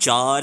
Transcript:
4